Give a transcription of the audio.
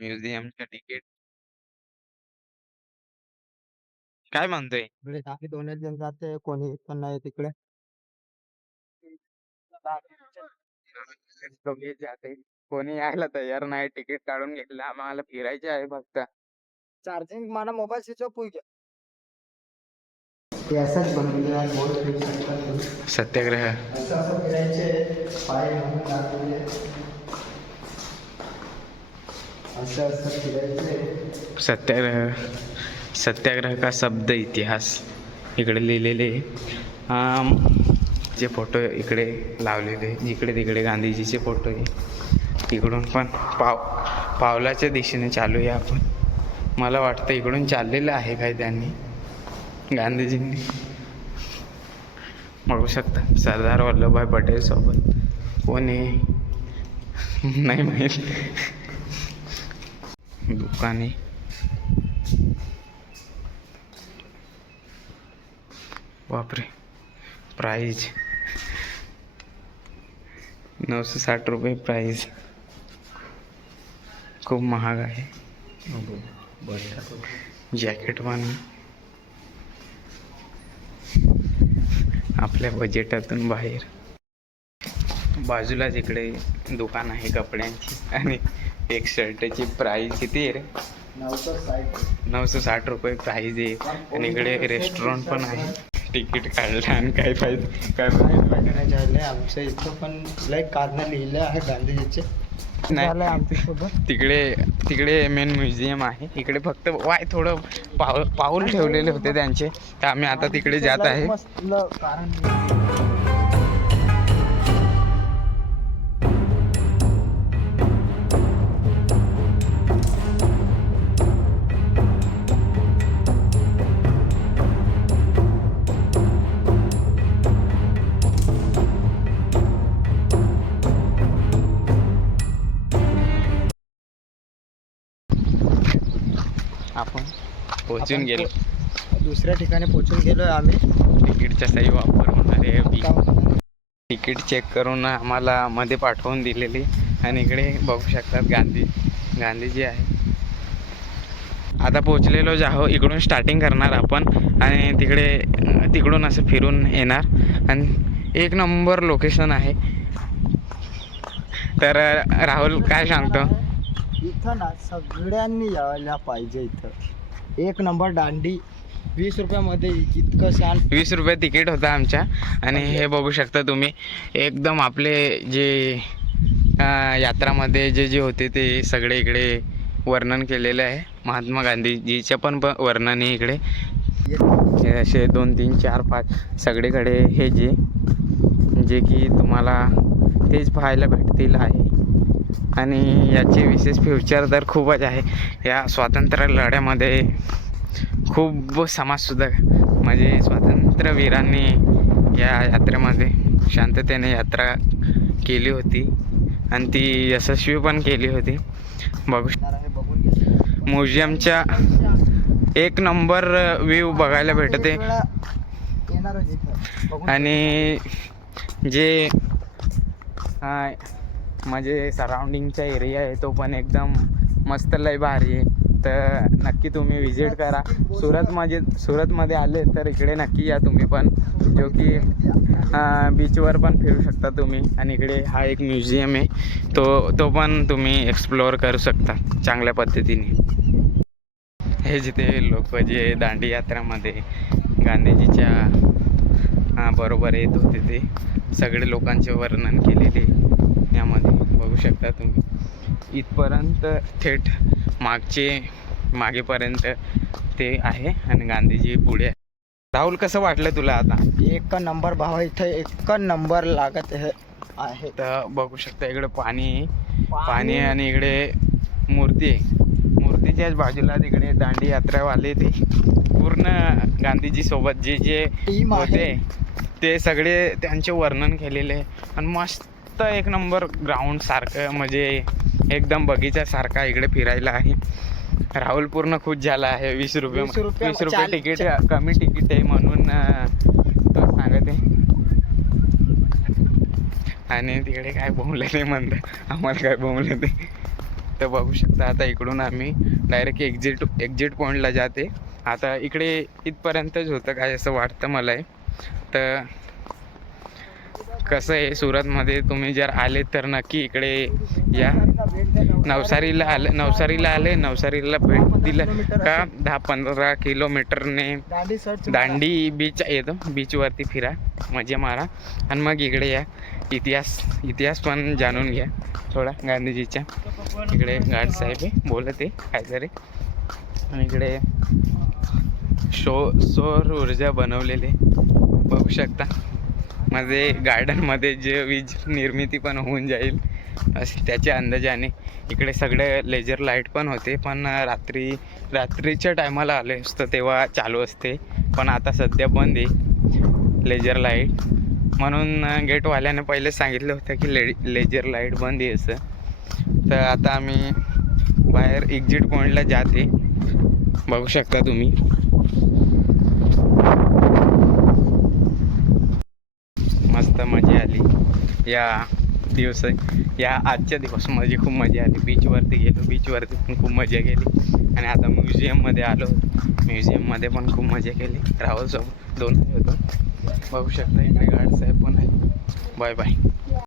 म्युझियमचं ticket काय म्हणतोय? इकडे आम्ही 2 जण जाते, कोणी पण नाही तिकडे. कमी जाते. कोणी यायला तयार नाही. तिकीट काढून घेतलं. आम्हाला फिरायचे आहे फक्त. चार्जिंग मला मोबाईल स्विच ऑफ होईल. ते असंच बनवलेलं आहे, गोल फिरू शकता तुम्ही. सत्याग्रह असं असं फिरायचे, पाय घालून दाखवले. असं असं फिरायचे. सत्याग्रह का शब्द इतिहास इकडे लिहिलेले जे फोटो इकडे लावलेले, जिकडे तिकडे गांधीजीचे फोटो आहे. इकडून पण पावलाच्या दिशेने चालू आहे आपण. मला वाटतं इकडून चाललेलं आहे काय त्यांनी, गांधीजींनी. बघू शकता सरदार वल्लभभाई पटेल सोबत कोण आहे नाही माहीत. दुकाने बापरे, प्राइज 960 रुपये प्राइस, खूप महाग आहे. जॅकेट पण आपल्या बजेटातून बाहेर. बाजूलाच इकडे दुकान आहे कपड्यांची आणि एक शर्टची प्राइस किती आहे रे? 960 रुपये प्राइस आहे. आणि इकडे रेस्टॉरंट पण आहे. तिकीट काढलं आणि काय पाहिजे काय झालंय आमच्या इथं पण लय कारण लिहिलं आहे गांधीजीचे. झालंय नाही. आमच्या सोबत. तिकडे मेन म्युझियम आहे. इकडे फक्त थोडं पाऊल ठेवलेले होते त्यांचे, तर आम्ही आता तिकडे जात आहे. मस्त कारण आपण पोहोचून गेलो. दुसऱ्या ठिकाणी पोहोचून गेलोय आम्ही. तिकीटचा सही वापर होणार आहे. तिकीट चेक करून आम्हाला मध्ये पाठवून दिलेली. आणि इकडे बघू शकतात गांधीजी आहे. आता पोहोचलेलो आहो. इकडून स्टार्टिंग करणार आपण आणि तिकडून असं फिरून येणार. आणि एक नंबर लोकेशन आहे. तर राहुल काय सांगतो? इथं ना सगळ्यांनी यायला पाहिजे. इथं एक नंबर दांडी. 20 रुपयामध्ये इतकं छान. 20 रुपये तिकीट होता आमच्या. आणि हे बघू शकता तुम्ही, एकदम आपले जे यात्रामध्ये जे होते ते सगळे इकडे वर्णन केलेलं आहे. महात्मा गांधीजीचं पण वर्णन आहे इकडे. असे 2 3 4 5 सगळीकडे हे जे की तुम्हाला तेच पाहायला भेटतील आहे. आणि याचे विशेष फ्युचर तर खूपच आहे. या स्वातंत्र्य लढ्यामध्ये खूप समाजसुधारक म्हणजे स्वातंत्र्यवीरांनी या यात्रेमध्ये शांततेने यात्रा केली होती आणि ती यशस्वी पण केली होती. बघू म्युझियमच्या एक नंबर व्ह्यू बघायला भेटते. आणि जे म्हणजे सराउंडिंगचा एरिया आहे तो पण एकदम मस्त लय भारी आहे. तर नक्की तुम्ही विजिट करा. सुरतमध्ये आले तर इकडे नक्की या तुम्ही पण, जो की बीचवर पण फिरू शकता तुम्ही. आणि इकडे हा एक म्युझियम आहे, तो पण तुम्ही एक्सप्लोअर करू शकता चांगल्या पद्धतीने. हे जिथे लोक जे दांडी यात्रामध्ये गांधीजीच्या बरोबर येत होते ते सगळे लोकांचे वर्णन केलेले यामध्ये बघू शकता तुम्ही. इथपर्यंत थेट मागेपर्यंत ते आहे आणि गांधीजी पुढे आहे. राहुल कसं वाटलं तुला आता? एक नंबर भावा. इथं एक नंबर लागत आहे. तर बघू शकता इकडे पाणी आणि इकडे मूर्ती आहे. मूर्तीच्याच बाजूला तिकडे दांडी यात्रावाले ते पूर्ण गांधीजी सोबत जे होते ते सगळे त्यांचे वर्णन केलेले. आणि मस्त एक नंबर ग्राउंड सारखं म्हणजे एकदम बगीच्यासारखा इकडे फिरायला आहे. राहुल पूर्ण खुश झाला आहे. 20 रुपये तिकीट, कमी तिकीट आहे म्हणून तो सांगते. आणि तिकडे काय बोंबलं ते म्हणतात, आम्हाला काय बोंबलं ते तर बघू शकता आता इकडून आम्ही डायरेक्ट एक्झिट पॉईंटला जाते. आता इकडे इथपर्यंतच होतं काय असं वाटतं मला आहे. तर कसं आहे, सुरतमध्ये तुम्ही जर आले तर नक्की इकडे या. नवसारीला भेट दिलं का 10-15 किलोमीटरने दांडी सर्च दांडी बीच येतो. बीचवरती फिरा, मजा मारा आणि मग इकडे या. इतिहास पण जाणून घ्या थोडा गांधीजीच्या. इकडे गार्ड साहेब आहे, बोलत आहे काहीतरी. आणि इकडे सौर ऊर्जा बनवलेली बघू शकता. मध्ये गार्डनमध्ये जे वीज निर्मिती पण होऊन जाईल त्याच्या अंदाजाने. इकडे सगळे लेझर लाईट पण होते, पण रात्रीच्या टायमाला आले असतं तेव्हा चालू असते, पण आता सध्या बंद आहे लेझर लाईट. म्हणून गेटवाल्याने पहिले सांगितलं होतं की लेझर लाईट बंद आहे असं. तर आता आम्ही बाहेर एक्झिट पॉईंटला जाते, बघू शकता तुम्ही. मस्त मजा आली या आजच्या दिवसमध्ये, खूप मजा आली. बीचवरती पण खूप मजा केली. आणि आता म्युझियममध्ये आलो, म्युझियममध्ये पण खूप मजा केली. राहुल सोबत दोन होतो. बघू शकता इकडे गार्ड साहेब पण आहे. Bye bye.